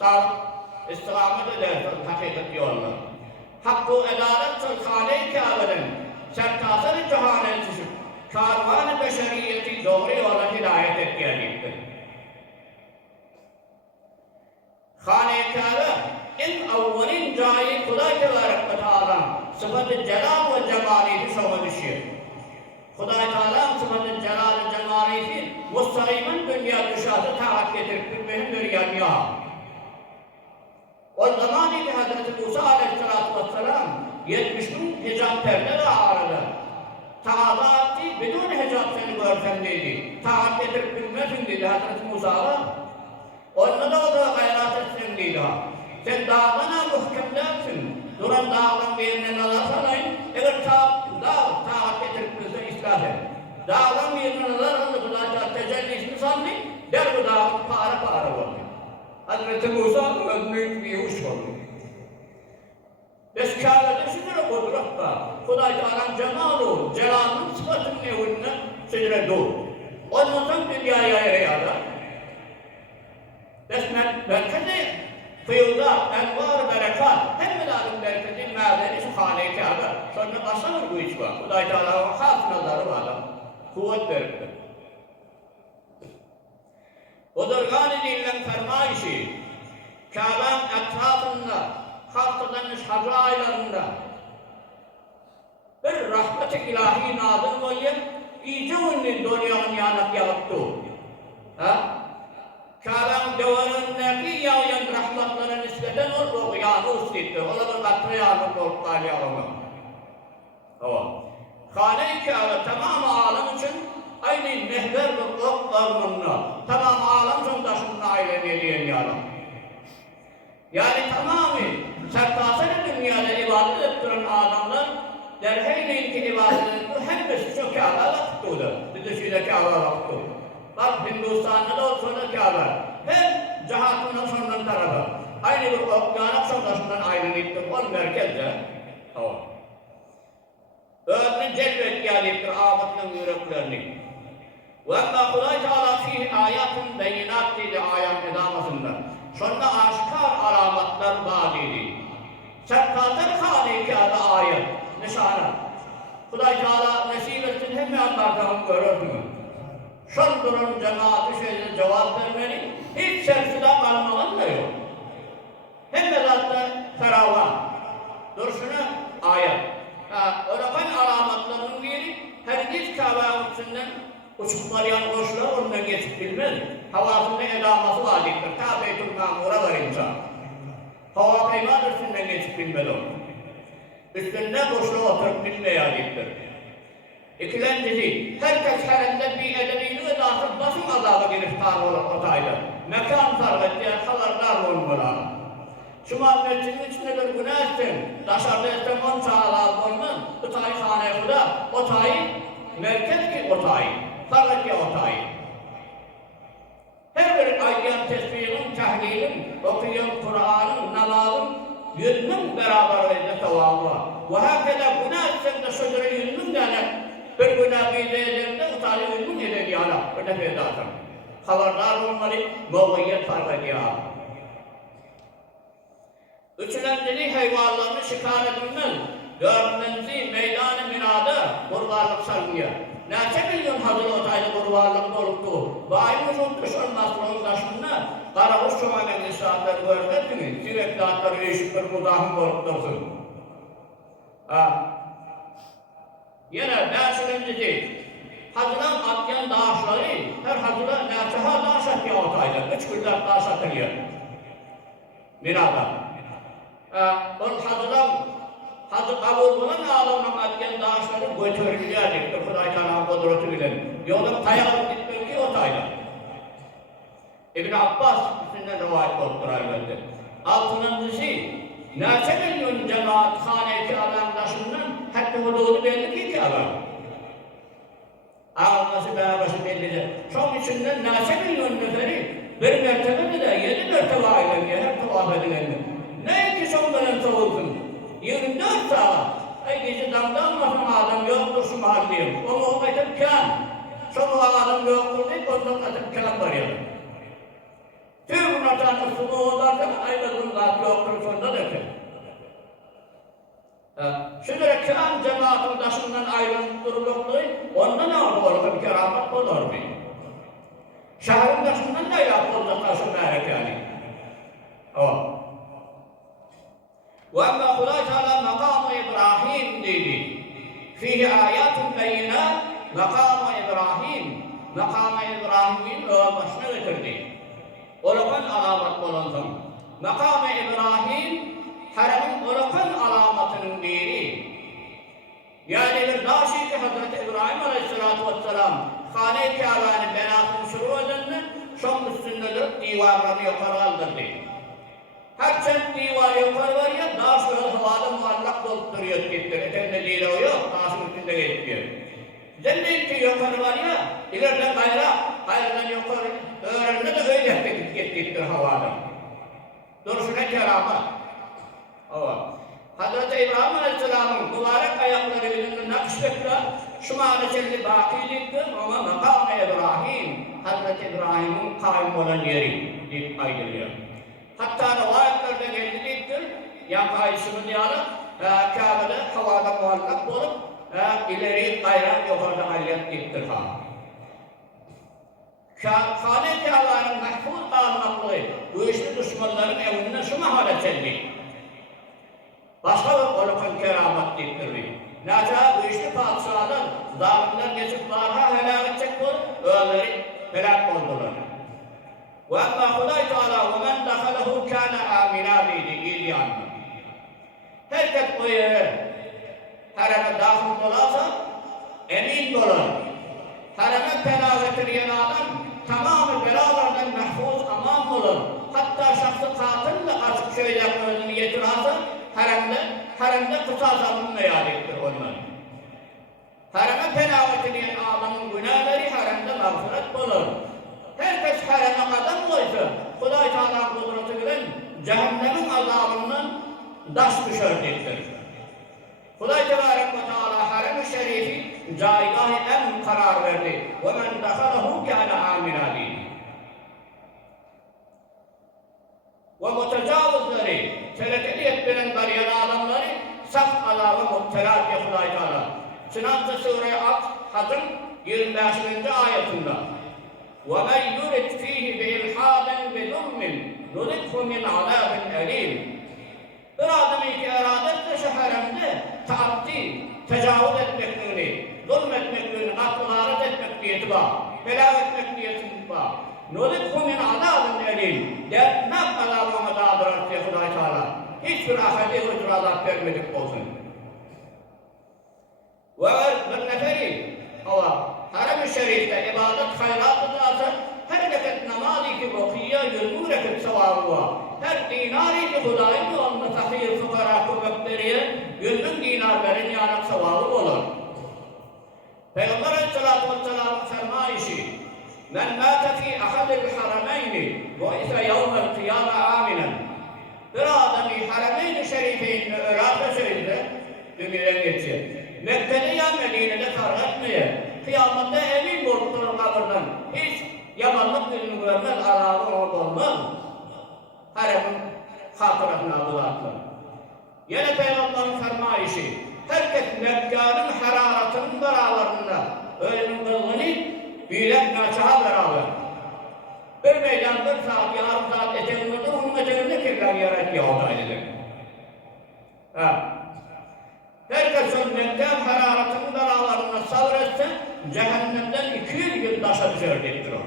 sağlık, istikamet edersin hakikat yoluna. Hakkı adalet Hâne-i Kâbe'den sertasar-ı cihâne düşüp karvan-ı beşeriyeti doğru yola hidayet etkilenirdir. Hâne-i Kâbe en avvalin cahil Huday Tebarek ve Teala sıfat-ı celal ve cemalihi şova düşüyor. Huday Teala sıfat-ı celal ve cemalihi mustakimen dünya düşatı taat getirip mühim bir yanıya. O zaman ki Hazreti Musa Aleyhisselatü Vesselam 70 bin hicab perde ve ağrıdı. Taat etti, bidun hicab seni görsem dedi. Taat getirip bilmesin dedi Hazreti Musa'la. Onunla da o da gayrat etsin dedi. Sen dağına muhkemlersin. Duran dağdan birine nazar salayın. Eğer taat getirip bize ıslah et. Dağdan birine nazar alıp tecellisini sanmayın. Der bu dağın para oldu. Hazreti Musa'nın önüne bir uç oldu. Biz Kâbe'de sidre kudret var. Huday Teala'nın cemalı, celalının sıfatının nevününe sidre doğu. Ondan sonra dünyaya yarayada. Biz merkezi fıyıldat, envar, berekat, hem melalın merkezi merdeni şu Hâne-i Kâbe. Sonra aşağıdır bu iş var. Huday Teala'nın has nazarı var. Kuvvet verir. Budurgan-ı dinilen fermayişi, Kâbe'nin etrafında, hastalanmış hacı aylarında bir rahmet-i ilahi nazım oluyor, iyice onun dünyanın yanak yarattı. Kâbe'nin devarındaki yağyan rahmetlerine nispeten o yağını ısıttı. O da bir katlı yağını korklar yağını. Hâne-i Kâbe tamam alem için aynı mehver ve oklarında tamam alem için taşınma aileni yağını. Yani tamamı sertasar dünyada ibadet ettiren adamlar derheyleyin ki ibadet ettiren hem de şu Kâbe vaktıdır. Bir de şöyle Kâbe vaktıdır. Bak Hindistan'da da sonra Kâbe. Hem cihatından sonundan tarafı. Aynı bir okyanak sondasından ayrılıktır. On merkezde. Öğretmen celvet geliptir ağabeyinin yüreklerini. Ve emmâ Huday Teala fîh âyâtun beyinât dedi ayet edamasında. Sonra aşikar alamatlar vadidi. Sertasar Hâne-i Kâbe ayet, nişanı. Huday Teala nasip etsin hem yanlardan görürsünüz. Şun durum cemaati şeyine cevap vermeli, hiç serfiden kalmağın da yok. Hem de zaten feravan. Duruşuna ayet. Orakan alamatlarının biri, herkes Kâbe'nin üstünden uçuklaryan koşular onunla geçip bilmez. Havasında edaması vaciptir. Ta Beytül Mamur'a var insan. Hava kaymağı üstünden geçip bilmez onu. Üstünde koşular oturup bilmeye vaciptir. İkincisi, herkes herinde bir edebiyini ve dağıtıp nasıl azaba giriftar olur otayda. Mekan sarvet diye haberler olmalı. Şu muhabbetinin içinde bir günah etsin. Dışarıda etsin 10 çağlar olmaz. Otayı Hâne-i Huda, otayı merkez ki otayı. Sarvet ya otayı. Her bir ayyan tesbihin, tehlilin, okuyan Kur'an'ın, namazın, yüzünün beraberliğinde sevabı var. Ve hakeza günah etsin de sözüne yüzünün yani bir günah bildiğinde utali yüzünün edeni ala. Öyle feydadır. Haberdar olmalı, muvayyet fark ediyor. Üçüncü hayvanlarını şikar edilmez. Dördüncü meydan-ı minada kurbanlık sarmıyor. Neçe milyon hazır otaylı kurbanlık oluktu. Baymış untuşun masrağın taşında karavuş çoğanın insanları görmediniz. Sürekli atları eşit bir kudahın korktursun. Yine beşincisi hazıran atyan dağışları her hazıra neçeha dağış atıyor otaylı. 3 günler dağış atılıyor. Minada. Hazır kabul bulan ağlamın atken dağışları götürülüyorduk. Huday Teala'nın kudreti bilen. Yolda tayağı gitmiyor ki otayla. İbn Abbas üstünden rivayet oldu elbette. Altıncısı, neçe milyon cemaat Hâne-i Kâbe'nin taşından hatta hududu belli ki Kâbe. Ağlaması berabersi bellidir. Çok içinden neçe milyon neferi bir mertebede de 7 mertebe ailemiye hep tavaf edilenler. Ne ki sonların savulsun? 24 saat. Gece damdanmasın adam yoktur şu mahalleyim. Onu atıp kan. Şu adam yoktur deyip ondan atıp kan var ya. Tüm vatanı sulu olarsa ayrılığın zatı yoktur sonundadır ki. Şöyle kiram cemaatin taşından ayrılıp durulukluğu, ondan ne olur bir keramet olur mu? Şahın taşından da yapılacak taşın merak yani. O. وَأَمَّا خُدَيْ تَعَالَى مَقَامُ إِبْرَاهِيمِ dedi. فِيهِ آيَاتٌ بَيِّنَاتٌ مَقَامُ إِبْرَاهِيمِ Makam-ı İbrahim'in başına getirdi. Orakan alamet bulansın. Makam-ı İbrahim, haremin orakan alametinin biri. Yani bir daşi ki Hazreti İbrahim Aleyhisselatü Vesselam Hane-i Kâbe'nin benasını şuru edenler, şom üstündedir, divarlarını yukarı kaldırdı. Her çent divar yukarı var ya, daş ve havada muallak dolup duruyor gittir. Etende değil o yok, daşın üstünde geçiyor. Cennet ki yukarı var ya, ileriden gayrıdan yukarı öğrenme de öyle gittir havada. Duruşuna keramet. Hazreti İbrahim Aleyhisselam'ın mübarek ayakları yüzünde nakşetler, şu mâneçelli bâkiliktir ama makam-ı İbrahim, Hazreti İbrahim'in kaim olan yeri deyip ayrılıyor. Hatta rivayetlerde geldiğidir, yan kayısını diyalım, Kabe'de havada muallak olup, ileri gayret yukarıda ayrılıp gittir ha. Hane-i Kâbe'nin mahfuz almaklığı, bu işli düşmanların evinden şu mahalle çeldi. Başka bir olukan keramet deyiptir. Nâca bu işli padişahlar, zalimler geçip varha helal edecek bu, öğleri helak oldular. وَاَمَّا خُدَيْ تَعَالَى وَمَنْ دَخَلَهُ كَانَ آمِنَا deydi, iyiliği anlam. Herkes bu yere, hareme dâhil olarsa, emin olur. Hareme telavetini yen adam, tamamı belalardan mahfuz, aman olur. Hatta şahsı katille açık şöyle yapmalarını getirarsa, haremde kısas alınma yadettir onlar. Hareme telavetini yen adamın günahları haremde mağfiret olur. Herkes hareme kadar koysa, Huday Teala kudreti bilen cehennemin azabından daş düşürdüktir. Huday Tebarek ve Teala harem-i şerifi caigah-ı en karar verdi. وَمَنْ دَخَلَهُ كَانَ آمِنًا dedi. Ve mütecavizleri, tehlikeli bilen bariyer adamları saf azabı muhtelâ diye Huday Teala. Çınatı Sure-i Had'ın 25. ayetinde وَمَنْ يُرِدْ ف۪يهِ بِإِلْحَادٍ بِظُلْمٍ نُذِقْهُ مِنْ عَذَابٍ أَلِيمٍ Bir adam iki iradette şu haremde taatti, tecavüz etmekliğini, zulmetmekliğini, aklı etmek niyeti var, helal etmek niyeti var. نُذِقْهُ مِنْ عَذَابٍ أَلِيمٍ Dertmek azabına dağdırar diye Huday Teala. Hiçbir ahadi hücur azap vermedik olsun. Ve bir neferi, harem-i şerifte ibadet hayratı dağıtır, her reket namazı ki vakiyya 20 reket sevabı var. Her dinari ki Huday'ın yolunda fakir fukara kuvvetleriye 100 dinar verin yanak sevabı olur. Peygamber Aleyhisselatü Vesselam'ın fermayişi Men mâte fî ahadil harameyni ve ise yevmel kıyâme âminen Bir adamı Haremeyn-i Şerife'nin öğrate söyledi, dünyaya geçecek. Mekke'de ya Medine'de fark etmeye, kıyamette emin bulutturur kabırdan. Hiç yamanlık birini görmez, Allah'ın orada olmaz. Haremin hatıratını adılatlar. Yine Peygamber'in fermayişi, herkes Mekke'nin hararetinin beraberinde, öğlenin kılgını, büyülek naçaha beraber. Bir meydan, bir saat, yarım saat etenimde, onun etenimde kirler yarat yağda edilir. Herkes Mekke hararetinin beraberinde sabretse, cehennemden 200 yıl taşa düşürdüktir o.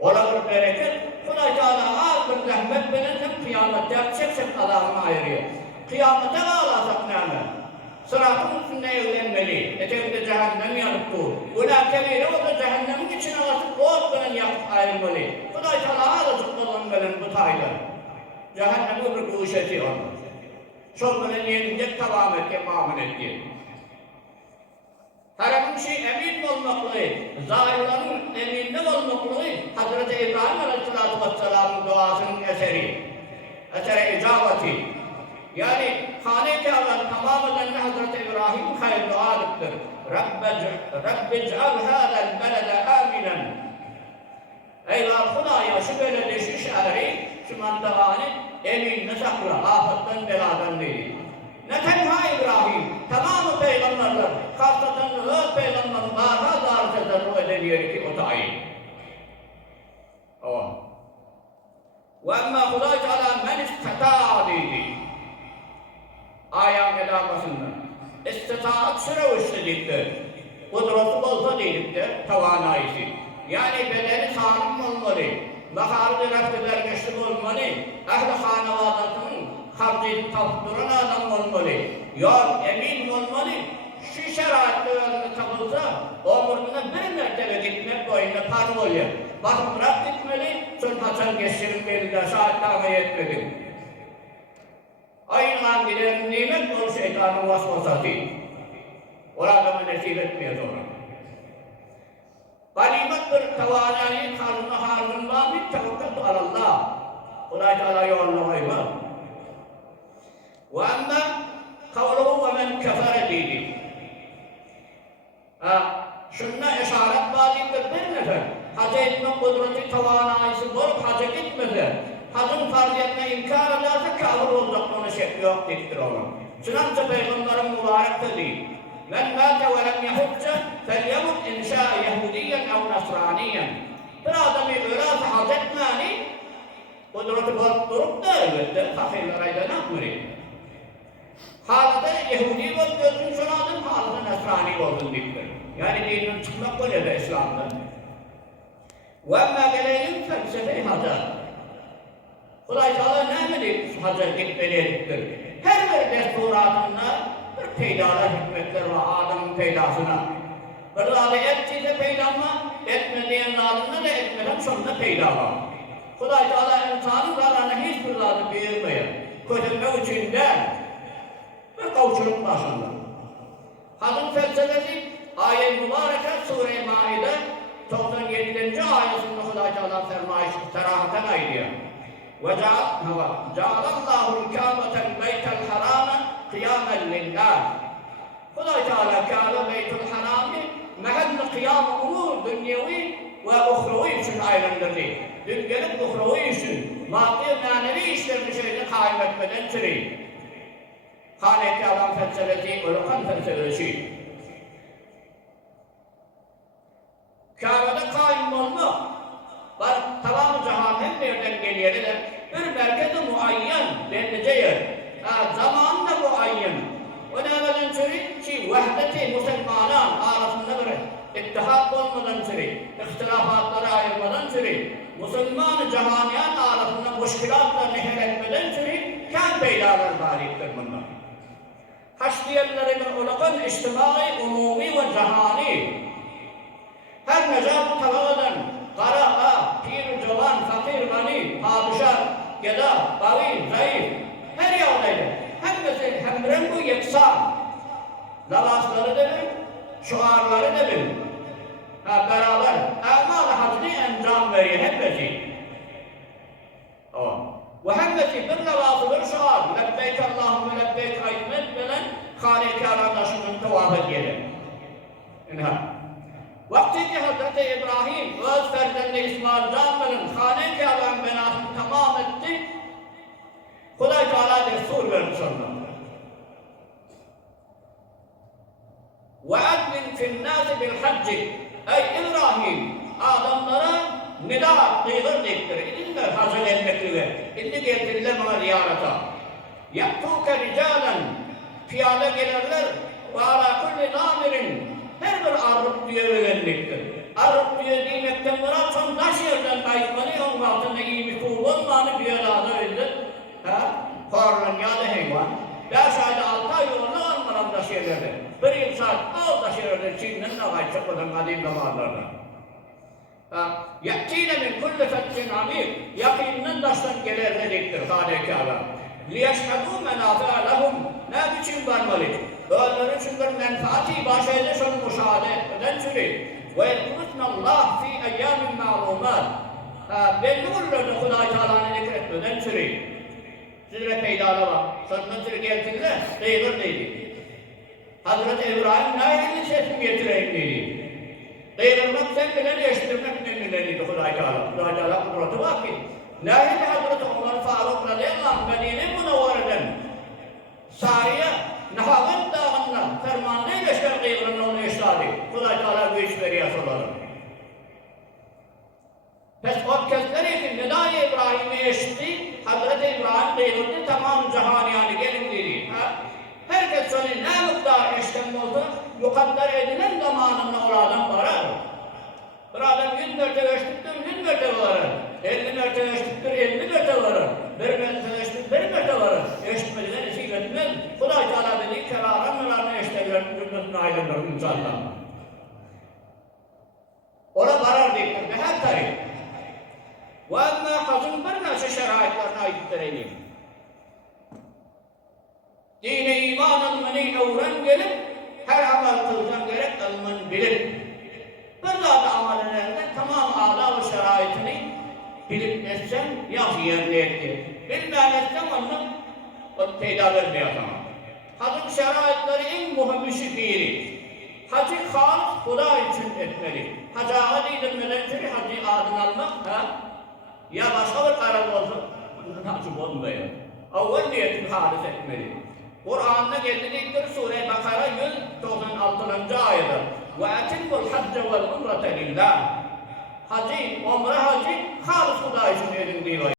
Ola bir bereket, Huday Teala az bir zahmet verirsen kıyamette çek adamını ayırıyor. Kıyamete bağlasak nâme. Sıratın üstünde evlenmeli, etekinde cehennem yanıp dur. Günah kebiri o da cehennemin içine basıp oğuzların yakıp ayrılmalı. Huday Teala azıcık kazanmalın bu taylar. Cehennemi bir kuşeti olmaz. Şolmanın yenilecek devam etki, mamın etki. Haremin emin olmaklığı, zahirlerin eminde olmaklığı, Hazreti İbrahim Aleyhisselatü Vesselam'ın duasının eseri, eseri icabeti. Yani Hane-i Kâbe'nin tamamen Hazreti İbrahim hayır dualıktır. Rabbi ec'al hâzel belede âminen. Eyvah Hudaya şu belede şu şehri emin ne sakla, afattan beladan değil. Ne tenha İbrahim, tamamı peygamberler, hasratan öz peygamberin daha davet eder o edeniyor ki o tayin. O. Ve emmâ Hudayi Teala men isteta'a dedi. Ayağın edakasında. İstitaat süre işlediktir. Kudreti bolsa dediktir, tavanayisi. Yani bedeni sağlam olmalı. Baharı raftiler geçtik olmalı. Ehl-i hanevadasının havzini taptıran adam olmalı. Yok emin olmalı. Şu şeraitle önüne takılsa, omuruna bir mertebe gitmek boyunca parı oluyor. Bakın bırak gitmeli, sonra haçan geçirilmeli de şahit tahmin etmedi. Aynen gidelim nimet ol şeytanın vasvasası. Orada mı nesip etmiyor sonra. Galimet bir tevanayı harcından bir tevakkatu alallah. Hudayi Teala yoluna koyma. Ve emme kavluhu ve men kefere dedi. Şununla işaret bağlayıp bir nefer. Hacı etme kudreti tevanayısı bolup hacı gitmedi. Hacın farziyetine inkar ederse kâfir olacak ona şek yok dektir ona. Çınanca Peygamberin mübarek dedi. Men mâte ve lem yehudce felyemut inşâ Yahudiyen ev Nasraniyen. Bir adamı öyleyse hac etmeni kudreti bolup durup da elbette fakirler aydanak mıri. Halada Yahudi olup gözün şuna adım halada Nasrani oldun dektir. Yani dinin çıkmak böyle de İslam'da. Ve emmâ geleyim felsefe-i haca. Hudayi Teala ne mi hacca gitmeliyediktir? Her bir desturatında bir peydalar hikmetler var Adem'in peydasına. Bir adı ettiyse peydanma, etmediğin adında da etmeden sonunda peyda var. Hudayi Teala insanın zararına hiçbir adı büyürmüyor. Kötülme içinde bir kavuşuluk başında. Hadın felsefesi ayet-i mübareke Sure-i Maide 97. ayetinde Hudayi Teala fermayış serahaten ayırıyor. وَجَعَلَ اللّٰهُ الْكَعْبَةَ الْبَيْتَ الْحَرَامَ قِيَامًا لِلنَّاسِ Hudayi Teala Kâbe Beytül Haram'ı mehalli kıyam umur dünyevi ve uhrevi için ayrındırdı. Dünyelik uhrevi için maddi manevi işlerini şeyde kaim etmeden sürüyor. Hâle-i Kâb'ın felsefesi, ulukan felsefesi. Kâbe'de kaim olmak var, tamam-ı cihan hem nereden geliyor de bir merkezi muayyen denileceği zamanı da muayyen. O nereden söyleyeyim ki vahdeti Müslümanlar arasında bir ittihat olmadan söyleyeyim, ihtilafatları ayırmadan söyleyeyim, Müslüman-ı cihaniyat arasında müşkilatlarını hel etmeden söyleyeyim, kan peydalar bariktir bunlar. Haşdiyenlerin ulakın içtimai, umumi ve cihani her necat tavagadan kara, pir, cavan, fakir, gani, padişah, geda, kavi, zayıf, her yağdaydı. Hem rengu yeksan. Lavasları da bir, şuarları da bir. Beraber, amal hacdi encam veriyor hepsi. Ve hepsi bir lavası, bir şuar. Lebbeyk Allahümme lebbeyk ayetmet veren Hâle-i Kârâdaşının tevabı diyelim. Vakti ki Hazreti İbrahim öz ferdendi İsmail Canlı'nın Hâne-i Kâbâ'nın benasını tamam etti. Hudayi Teala destur verdi sonra. وَاَدْلِنْ فِي النَّاسِ بِالْحَجِّ Ey İbrahim! Adamlara nida kıyılır dektir. İdinler hazır etmekliğe. İdin getirdiler bana ziyarata. يَقْتُوكَ رِجَالًا Piyade gelirler. وَعَلَى كُلِّ نَامِرٍ Her bir arrup diye öğrenliktir. Arrup diye demekten bırak son taş yerden kayıtmanı onun altında iyi bir kul olmanı bir yerada öldür. Korlan ya da heyvan. 5 ayda 6 ay yolunu almadan taş yerlerde. Bir yıl saat al taş yerlerde Çin'den de var çıkmadan kadim zamanlarda. Yakîne min kulli fethin amir. Yakînden taştan gelirler dektir Hâle-i Kâbâ. لِيَشْهَدُوا مَنَافِعَ لَهُمْ Ne biçim varmalı? Öğlerin için bir menfaati başaydı şunu müşahede etmeden sürü. وَيَذْكُرُسْنَ اللّٰهِ فِي اَيَّامٍ مَعْلُومَاتٍ Belli olurdu Hudayi Teala'nı zikretmeden sürü. Sizlere peydala var. Sonra sürü geldiğinde deyilır dedi. Hazreti İbrahim nâhilli sesini getireyim dedi. Deyilirmek sen bile değiştirmek mümkün dedi Hudayi Teala. Hudayi Teala kudreti var ki. Nâhilli Hazreti Ömer Faruk radıyallahu hakkıydı tamam cahaniyani gelin dedi. Herkes seni ne miktar eşten oldu, mukadder edilen zamanında oradan varar. Bir adam 100 mertebe eşittir, 100 mertebe varır. 50 mertebe eşittir, 50 mertebe varır. 1 mertebe eşittir, 1 mertebe varır. Eşitmediler, esik etmez. Huday Teala dedi, keraranlarını eşitler, cümlesini ayrılır inşallah. Ona varar deyip, ve her tarih. Ve emmâ hazım bir nasıl şeraitlerine aittireyim. Dine imanın meni evren gelip, her amal kılsan gerek ilmin bilip. Bir zat amellerinde tamam adab-ı şeraitini bilip etsen yazıyan değildir. Bilmeyen etsen onu teyda vermeye tamam. Hacın şeraitleri en mühimmisi biri. Hacı halis Huda için etmeli. Hacı adı edilmeden çünkü hacı adını almak ya başka bir karar olsun. Nasip olmuyor. Avval niyetin halis etmeli. Kur'an'da geldiğinde Sure-i Bakara 196. ayettir. وَاَتِمُّ الْحَجَّ وَالْعُمْرَةَ لِلّٰهِ Hacı, umre hacı, halis Huda için edin diyor.